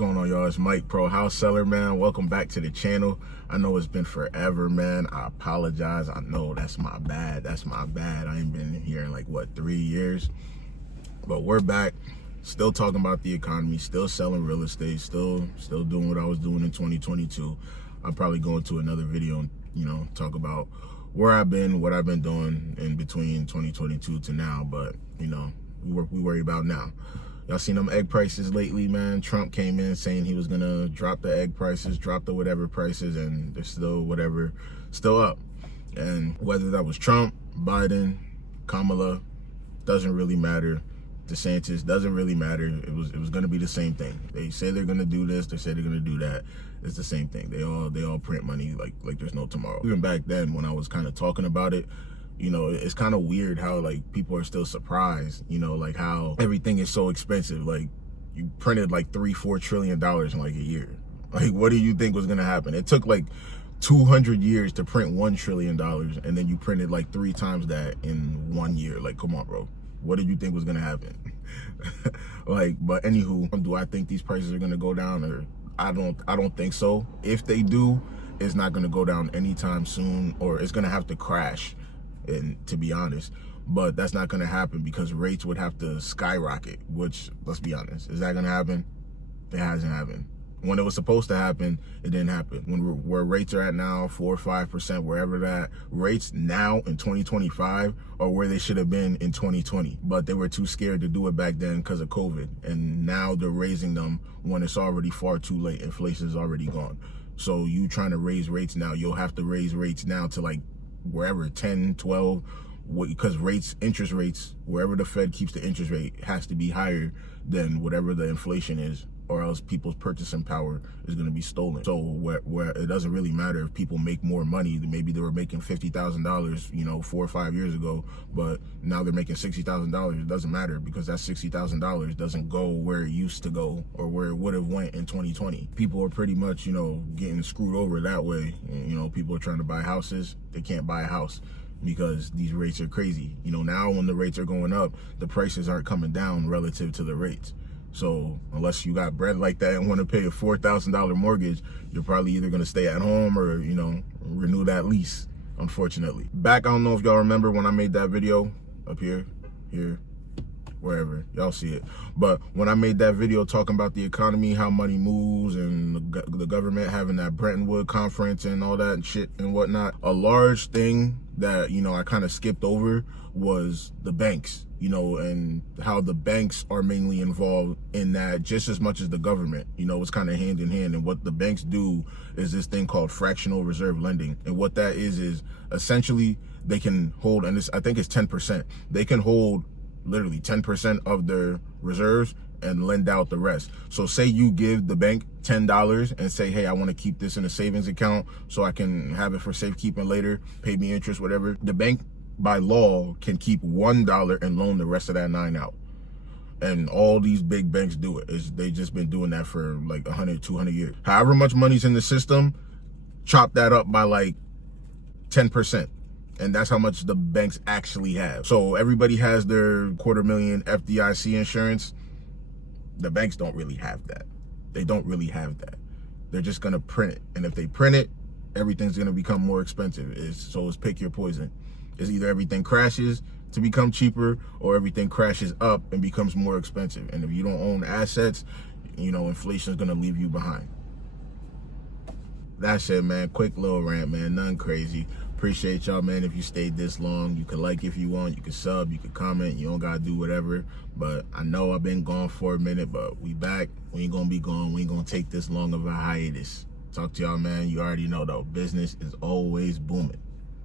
going on, y'all? It's Mike, Pro House Seller, man. Welcome back to the channel. I know it's been forever, man. I apologize. I know that's my bad. I ain't been here in like, what, 3 years? But we're back, still talking about the economy, still selling real estate, still doing what I was doing in 2022. I'll probably go into another video and, talk about where I've been, what I've been doing in between 2022 to now. But, we worry about now. Y'all seen them egg prices lately, man? Trump came in saying he was gonna drop the egg prices, drop the whatever prices, and they're still up. And whether that was Trump, Biden, Kamala, doesn't really matter. DeSantis, doesn't really matter. It was gonna be the same thing. They say they're gonna do this, they say they're gonna do that. It's the same thing. They all print money like there's no tomorrow. Even back then when I was kind of talking about it, it's kind of weird how like people are still surprised, like how everything is so expensive. Like you printed like $3-4 trillion in like a year. Like, what do you think was gonna happen? It took like 200 years to print $1 trillion, and then you printed like 3 times that in 1 year. Like, come on, bro. What did you think was gonna happen? But anywho, do I think these prices are gonna go down? Or I don't think so. If they do, it's not gonna go down anytime soon, or it's gonna have to crash. And to be honest, but that's not going to happen because rates would have to skyrocket, which, let's be honest, is that going to happen? It hasn't happened. When it was supposed to happen, it didn't happen. Where rates are at now, 4 or 5%, wherever that, rates now in 2025 are where they should have been in 2020, but they were too scared to do it back then because of COVID. And now they're raising them when it's already far too late. Inflation is already gone. So you trying to raise rates now, you'll have to raise rates now to like wherever 10, 12, because interest rates, wherever the Fed keeps the interest rate, has to be higher than whatever the inflation is, or else people's purchasing power is going to be stolen. So where it doesn't really matter if people make more money. Maybe they were making $50,000, 4 or 5 years ago, but now they're making $60,000. It doesn't matter because that $60,000 doesn't go where it used to go or where it would have went in 2020. People are pretty much, getting screwed over that way. People are trying to buy houses. They can't buy a house because these rates are crazy. Now when the rates are going up, the prices aren't coming down relative to the rates. So unless you got bread like that and want to pay a $4,000 mortgage, you're probably either going to stay at home or, renew that lease, unfortunately. Back, I don't know if y'all remember when I made that video up here, wherever, y'all see it. But when I made that video talking about the economy, how money moves, and the government having that Bretton Woods conference and all that shit and whatnot, a large thing that, I kind of skipped over was the banks, and how the banks are mainly involved in that just as much as the government. It's kind of hand in hand. And what the banks do is this thing called fractional reserve lending. And what that is essentially they can hold, and I think it's 10%. They can hold literally 10% of their reserves and lend out the rest. So say you give the bank $10 and say, hey, I want to keep this in a savings account so I can have it for safekeeping later, pay me interest, whatever. The bank by law can keep $1 and loan the rest of that 9 out. And all these big banks do it. They just been doing that for like 100, 200 years. However much money's in the system, chop that up by like 10%. And that's how much the banks actually have. So everybody has their $250,000 FDIC insurance. The banks don't really have that. They don't really have that. They're just gonna print it. And if they print it, everything's gonna become more expensive. So it's pick your poison. It's either everything crashes to become cheaper or everything crashes up and becomes more expensive. And if you don't own assets, inflation is gonna leave you behind. That's it, man. Quick little rant, man. Nothing crazy. Appreciate y'all, man. If you stayed this long, you can like if you want, you can sub, you can comment, you don't gotta do whatever. But I know I've been gone for a minute, but we back. We ain't gonna be gone. We ain't gonna take this long of a hiatus. Talk to y'all, man. You already know though, business is always booming.